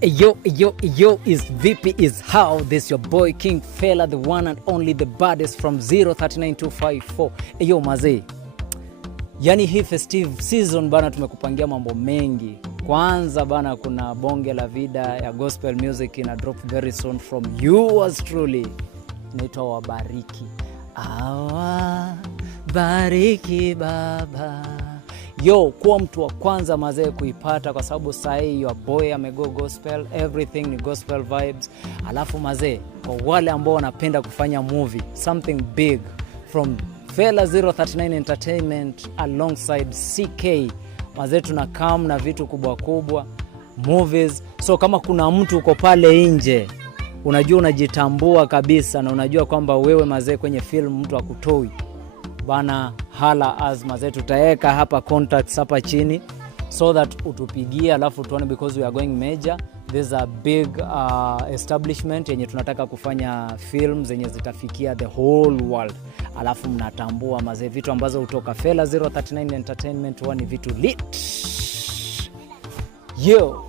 Yo, is VP is how. This your boy King Fella, the one and only, the baddest from 039254. Yo mazee, yani hii festive season bana, tumekupangia mambo mengi. Kwanza bana, kuna bonge la vida ya gospel music ina drop very soon from yours truly. Inaitwa Wabariki. Bariki Baba. Yo, kuwa mtu wa kwanza mazee kuipata, kwa sababu sahi your boy amego gospel, everything ni gospel vibes. Alafu mazee, kwa wale ambao wanapenda kufanya movie, something big from Fella 039 Entertainment alongside CK, mazee tunakam na vitu kubwa kubwa, movies. So kama kuna mtu uko pale nje, unajua unajitambua kabisa na unajua kwamba wewe mazee kwenye film mtu akutoi bana, hala azma zetu tutaweka hapa contacts hapa chini so that utupigie, alafu tuone, because we are going major. There's a big establishment yenye tunataka kufanya films zenye zitafikia the whole world. Alafu mnatambua mazee vitu ambazo utoka Fella 039 Entertainment, wani vitu lit. Yo